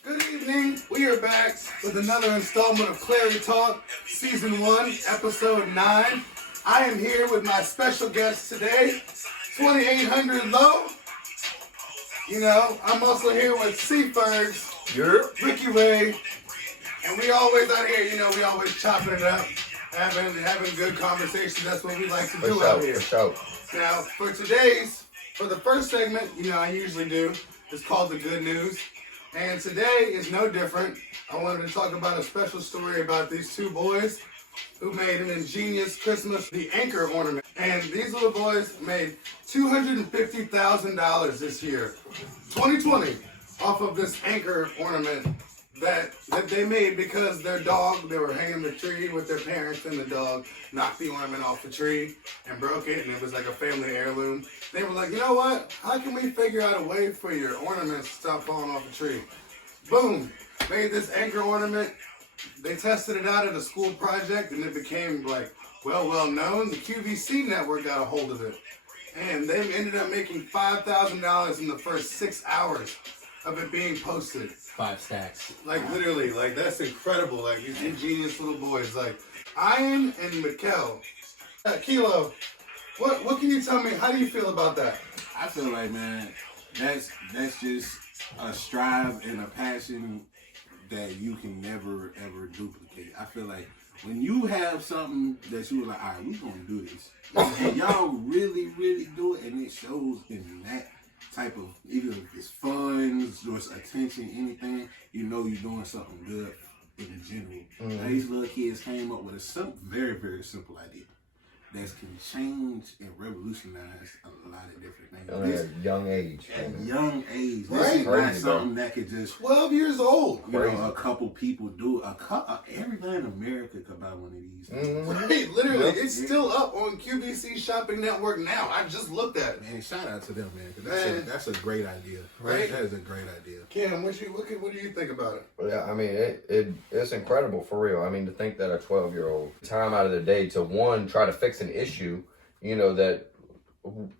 Good evening. We are back with another installment of Clarey Talk, Season 1, Episode 9. I am here with my special guest today, 2800 Low. You know, I'm also here with C-Fergs, Ricky Ray, and we always out here, you know, we always chopping it up, having good conversations. That's what we like to do out here. Now, for the first segment, you know, I usually do, it's called The Good News. And today is no different. I wanted to talk about a special story about these two boys who made an ingenious Christmas, the anchor ornament. And these little boys made $250,000 this year, 2020, off of this anchor ornament that they made because their dog, they were hanging the tree with their parents, and the dog knocked the ornament off the tree and broke it, and it was like a family heirloom. They were like, you know what? How can we figure out a way for your ornaments to stop falling off the tree? Boom! Made this anchor ornament. They tested it out at a school project, and it became like well known. The QVC network got a hold of it, and they ended up making $5,000 in the first 6 hours of it being posted. 5 stacks. Like literally, like that's incredible. Like these ingenious little boys, like Ian and Mikkel. Kilo, what can you tell me? How do you feel about that? I feel like, man, that's just a strive and a passion that you can never ever duplicate. I feel like when you have something that you were like, all right, we're gonna do this, and y'all really do it, and it shows in that type of, either if it's fun, or it's attention, anything, you know you're doing something good in general. Now, these little kids came up with a very, very simple idea that can change and revolutionize a lot of different things. At a young age. At young age. Right. This is not Crazy, something that could just 12 years old. You know, a couple people do. Everybody in America could buy one of these. Right, literally, it's still up on QVC Shopping Network now. I just looked at it. Man, shout out to them, man. 'Cause that's a great idea. Right? That is a great idea. Cam, what do you think about it? Yeah, I mean, it's incredible for real. I mean, to think that a 12-year-old time out of the day to one, try to fix an issue, you know, that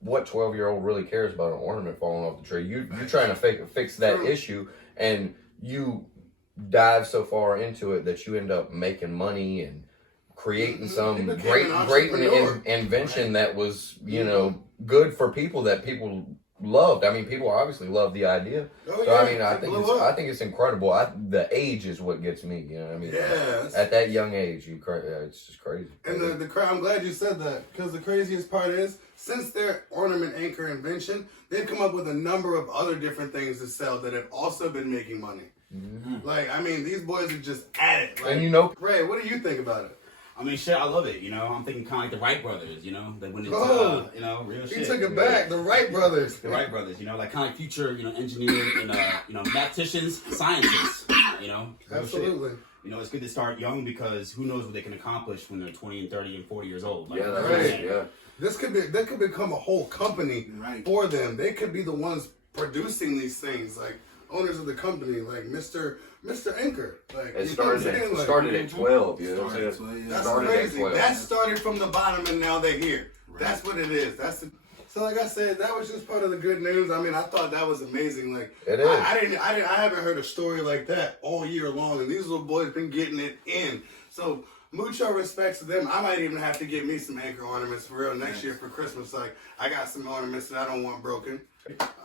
what 12-year-old really cares about an ornament falling off the tree? You're trying to fix that issue, and you dive so far into it that you end up making money and creating some great invention that was, you know, good for people that people loved. I mean, people obviously love the idea. Oh, so yeah, I mean, I think it's incredible. The age is what gets me. You know what I mean? Yeah. At that young age, it's just crazy. And I'm glad you said that, because the craziest part is, since their ornament anchor invention, they've come up with a number of other different things to sell that have also been making money. Mm-hmm. Like, I mean, these boys are just at it. Like, and you know, Ray, what do you think about it? I mean, shit, I love it, you know. I'm thinking kind of like the Wright brothers, you know. They went into, you know, real shit. He took it back. The Wright brothers. The Wright brothers, you know, like kind of like future, you know, engineers and, you know, mathematicians, scientists, you know. Absolutely. Shit. You know, it's good to start young, because who knows what they can accomplish when they're 20 and 30 and 40 years old. Like, yeah, that's right. right. Yeah. That could become a whole company Right. for them. They could be the ones producing these things, like owners of the company, like Mr. Anchor. Like, It started at 12. You know, that's crazy. That started from the bottom, and now they're here. Right. That's what it is. So like I said, that was just part of the good news. I mean, I thought that was amazing. Like, it is. I haven't heard a story like that all year long, and these little boys been getting it in. So mucho respect to them. I might even have to get me some anchor ornaments for real next year for Christmas. Like, I got some ornaments that I don't want broken.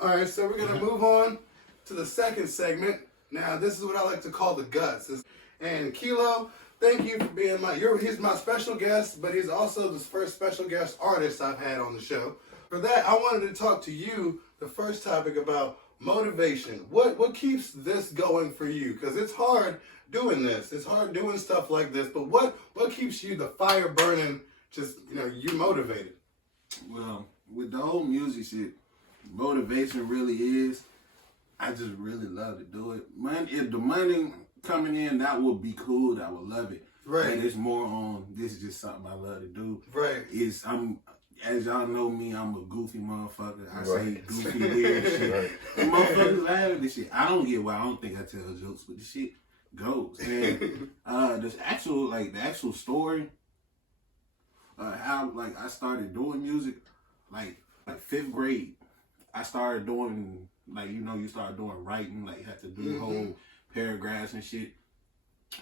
All right, so we're gonna move on to the second segment. Now, this is what I like to call the guts. And Kilo, thank you for being he's my special guest, but he's also the first special guest artist I've had on the show. For that, I wanted to talk to you, the first topic, about motivation. What keeps this going for you? Because it's hard doing this. It's hard doing stuff like this, but what keeps you, the fire burning, just, you know, you motivated? Well, with the whole music shit, motivation really is, I just really love to do it. If the money coming in, that would be cool. I would love it. Right. But it's more on, this is just something I love to do. Right. As y'all know me, I'm a goofy motherfucker. I say goofy, weird shit. Right. And motherfuckers laugh at this shit. I don't get why I don't think I tell jokes, but the shit goes. And the actual story, how like I started doing music, like 5th grade. I started doing, like, you know, you start doing writing, like you have to do the whole paragraphs and shit.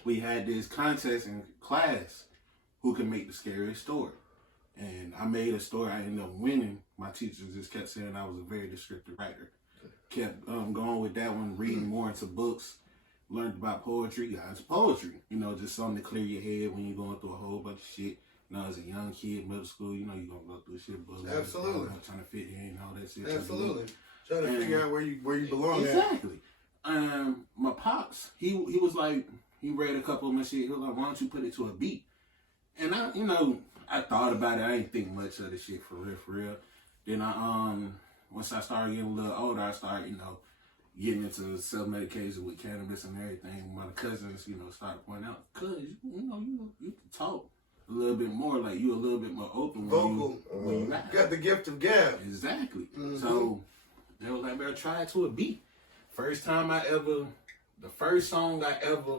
We had this contest in class who can make the scariest story. And I made a story. I ended up winning. My teachers just kept saying I was a very descriptive writer. Kept going with that one, reading more into books. Learned about poetry. Yeah, it's poetry. You know, just something to clear your head when you're going through a whole bunch of shit. You know, as a young kid, middle school, you know, you're going to go through shit. But Absolutely. Trying to fit in and all that shit. Absolutely. Trying to figure out where you belong exactly. My pops, he was like, he read a couple of my shit. He was like, why don't you put it to a beat? And I thought about it. I didn't think much of the shit for real. Then once I started getting a little older, I started, getting into self-medication with cannabis and everything. My cousins, started pointing out, cuz, you can talk a little bit more, like you a little bit more open. Vocal. When you rap. Got the gift of gab. Exactly. Mm-hmm. So, they was like, better try it to a beat. The first song I ever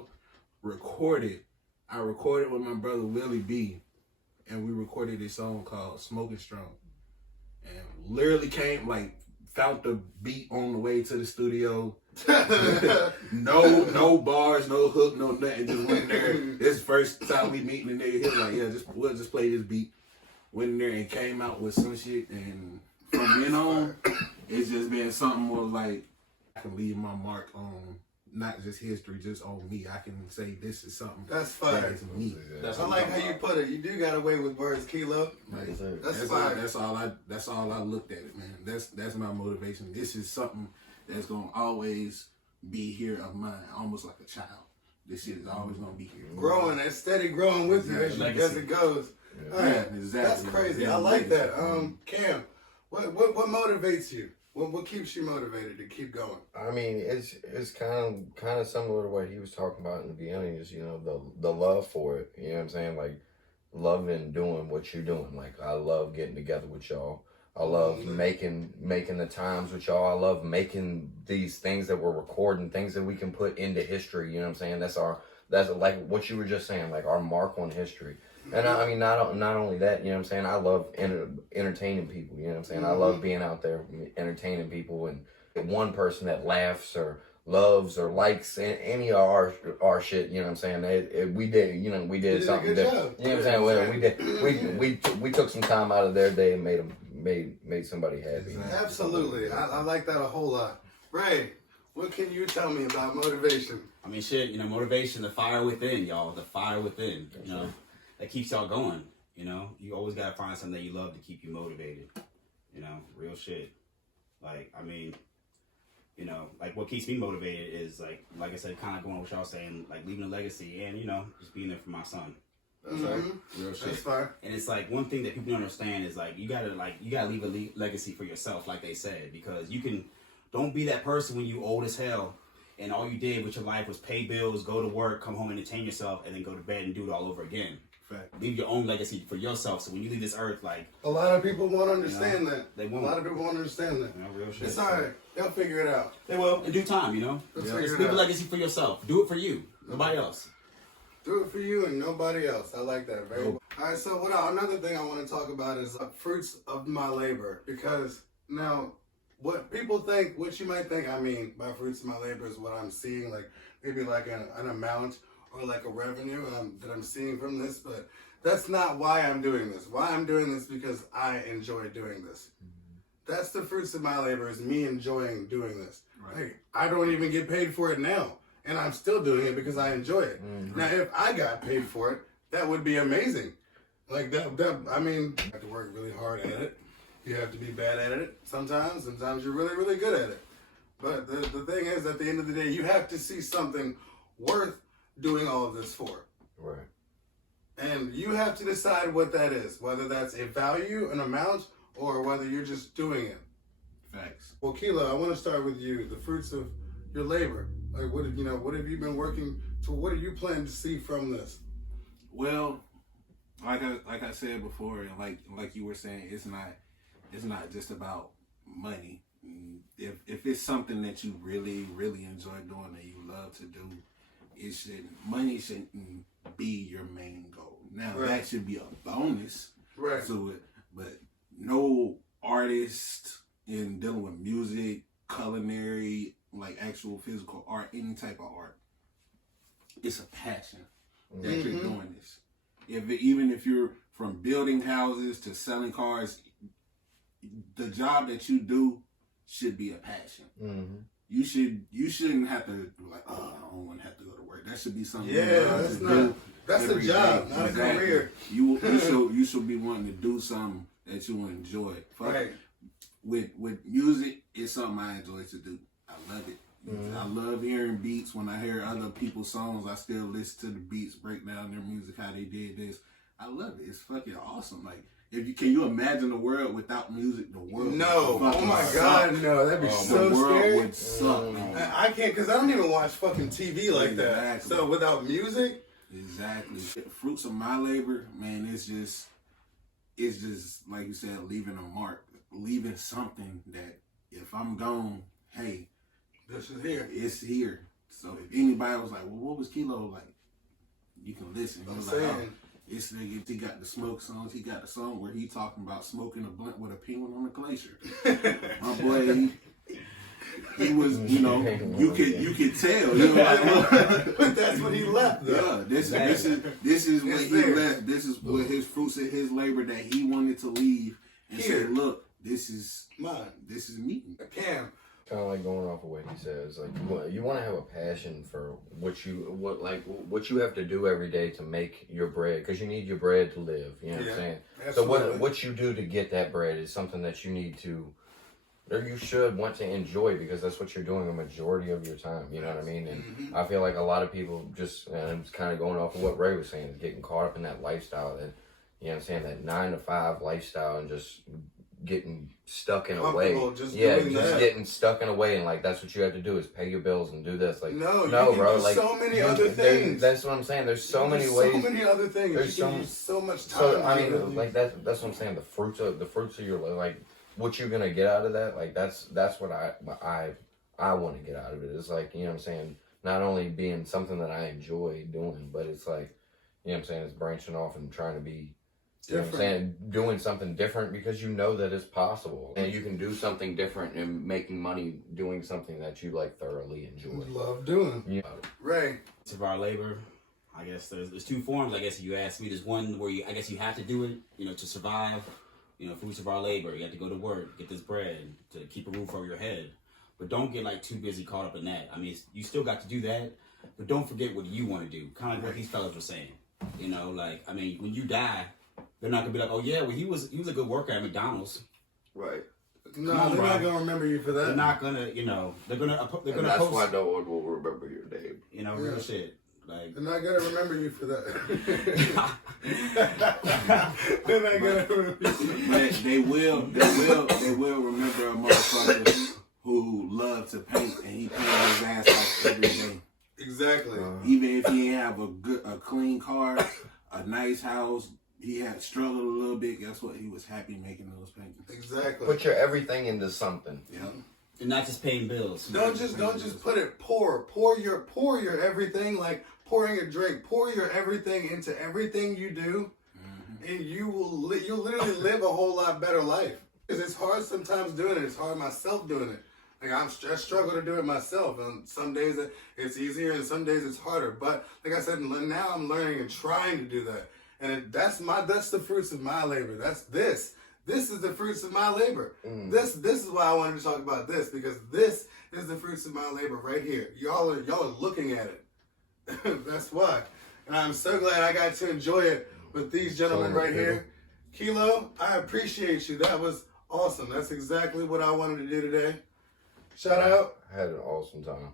recorded, I recorded with my brother Willie B, and we recorded this song called Smoking Strong. And literally found the beat on the way to the studio. no bars, no hook, no nothing. Just went in there. This first time we meeting the nigga, he was like, yeah, we'll just play this beat. Went in there and came out with some shit. And from then on, it's just been something more like I can leave my mark on not just history, just on me. I can say this is something that's fire. That is me. I like how you put it. You do got away with words, Kilo. That's fire. That's all I looked at it, man. That's my motivation. This is something that's gonna always be here of mine, almost like a child. This shit is always gonna be here. Growing and steady growing with you as it goes. Yeah. All right. Exactly. That's crazy. Yeah, I like that. Cam, what motivates you? What keeps you motivated to keep going? I mean, it's kind of similar to what he was talking about in the beginning. Is the love for it. You know what I'm saying? Like loving doing what you're doing. Like I love getting together with y'all. I love making the times with y'all. I love making these things that we're recording, things that we can put into history. You know what I'm saying? That's like what you were just saying, like our mark on history. And I mean, not only that, you know what I'm saying? I love entertaining people, you know what I'm saying? I love being out there entertaining people, and one person that laughs or loves or likes any of our shit, you know what I'm saying? We did something different. You know what I'm saying? We took some time out of their day and made somebody happy. Absolutely. I like that a whole lot. Ray, what can you tell me about motivation? I mean, shit, motivation, the fire within, y'all. The fire within, that keeps y'all going, You always got to find something that you love to keep you motivated, real shit. Like, I mean, like what keeps me motivated is like I said, kind of going with what y'all saying, like leaving a legacy and, just being there for my son. That's real shit. That's fire. And it's like one thing that people don't understand is like you gotta leave a legacy for yourself, like they said, because don't be that person when you old as hell and all you did with your life was pay bills, go to work, come home, entertain yourself, and then go to bed and do it all over again. Fact. Leave your own legacy for yourself, so when you leave this earth, like a lot of people won't understand that. They won't. A lot of people won't understand that. Real shit. It's alright. They'll figure it out. They will in due time. Just leave a legacy for yourself. Do it for you, nobody else. Do it for you and nobody else. I like that very well. All right, so another thing I want to talk about is fruits of my labor, because now what people think, what you might think I mean by fruits of my labor is what I'm seeing, like maybe like an amount or like a revenue that I'm seeing from this, but that's not why I'm doing this. Why I'm doing this because I enjoy doing this. That's the fruits of my labor, is me enjoying doing this. Right. Like, I don't even get paid for it now, and I'm still doing it because I enjoy it. Mm-hmm. Now, if I got paid for it, that would be amazing. Like that I mean, you have to work really hard at it. You have to be bad at it sometimes. Sometimes you're really, really good at it. But the thing is, at the end of the day, you have to see something worth doing all of this for. Right. And you have to decide what that is, whether that's a value, an amount, or whether you're just doing it. Facts. Well, Kilo, I want to start with you. The fruits of your labor. Like, what have you been working to? What are you planning to see from this? Well, like I said before, and like you were saying, it's not just about money. If it's something that you really, really enjoy doing and you love to do, money shouldn't be your main goal. Now that should be a bonus to it, but no artist in dealing with music, culinary, like actual physical art, any type of art, it's a passion that you're doing this. Even if you're from building houses to selling cars, the job that you do should be a passion. You shouldn't have to be like, oh, I don't want to have to go to work. That should be something. That's a job, not a career. You should be wanting to do something that you enjoy. Right. With music, it's something I enjoy to do. I love it. I love hearing beats. When I hear other people's songs, I still listen to the beats, break down their music, how they did this. I love it. It's fucking awesome. Like, can you imagine a world without music? The world. No. Oh my God, no. That'd be so the world scary. Would suck. I can't, because I don't even watch fucking TV like that. So without music. Exactly. Fruits of my labor, man, it's just like you said, leaving a mark, leaving something that if I'm gone, hey, this is here. It's here. So if anybody was like, well, what was Kilo like? You can listen. I'm like, saying. oh, this nigga, he got the smoke songs. He got the song where he talking about smoking a blunt with a penguin on the glacier. My boy, he was, you could tell. You know, like, but that's what he left, though. Yeah, this is what he left. This is what his fruits of his labor that he wanted to leave and say, look, this is mine. This is me. Cam. Kind of like going off of what he says, like you want to have a passion for what you have to do every day to make your bread, because you need your bread to live. You know what I'm saying? Absolutely. So what you do to get that bread is something that you need to, or you should want to enjoy, because that's what you're doing a majority of your time. You know what I mean? And I feel like a lot of people just, and it's kind of going off of what Ray was saying, is getting caught up in that lifestyle, that, you know what I'm saying, that 9-to-5 lifestyle, and just getting stuck in a way. Just getting stuck in a way, and like that's what you have to do, is pay your bills and do this. Like no, bro. Like so many other things. That's what I'm saying. There's so many ways. So many other things. There's so much time. So I mean, like that's what I'm saying. The fruits of your life, like what you're gonna get out of that. Like that's what I want to get out of it. It's like, you know what I'm saying. Not only being something that I enjoy doing, but it's like, you know what I'm saying. It's branching off and trying to be. You know what I'm saying? Doing something different, because you know that it's possible. And you can do something different and making money doing something that you like thoroughly enjoy. Love doing. Yeah. Ray. Of our labor, I guess there's two forms. I guess if you ask me, there's one where I guess you have to do it, to survive. Fruits of our labor. You have to go to work, get this bread to keep a roof over your head. But don't get like too busy caught up in that. I mean, you still got to do that, but don't forget what you want to do. Kind of like what these fellas were saying. I mean, when you die, they're not gonna be like, oh yeah, well he was a good worker at McDonald's. Right. No, they're not gonna remember you for that. They're not gonna, they're gonna. That's post, why no one will remember your name. Real shit. Like they're not gonna remember you for that. They're not gonna remember you. But they will remember a motherfucker who loved to paint and he painted his ass off every day. Exactly. Even if he didn't have a clean car, a nice house, he had struggled a little bit. Guess what? He was happy making those paintings. Exactly. Put your everything into something. Yeah. And not just paying bills. Don't just put it pour your everything, like pouring a drink. Pour your everything into everything you do, and you'll literally live a whole lot better life. Because it's hard sometimes doing it. It's hard myself doing it. Like I struggle to do it myself, and some days it's easier, and some days it's harder. But like I said, now I'm learning and trying to do that, and that's the fruits of my labor. That's this. This is the fruits of my labor. This is why I wanted to talk about this, because this is the fruits of my labor right here. Y'all are looking at it. That's why, and I'm so glad I got to enjoy it with these gentlemen right here. Kilo, I appreciate you. That was awesome. That's exactly what I wanted to do today. Shout out. I had an awesome time.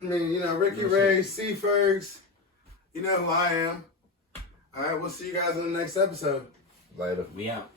I mean, Ricky Ray, C. Fergs. You know who I am. All right, we'll see you guys in the next episode. Later. We out.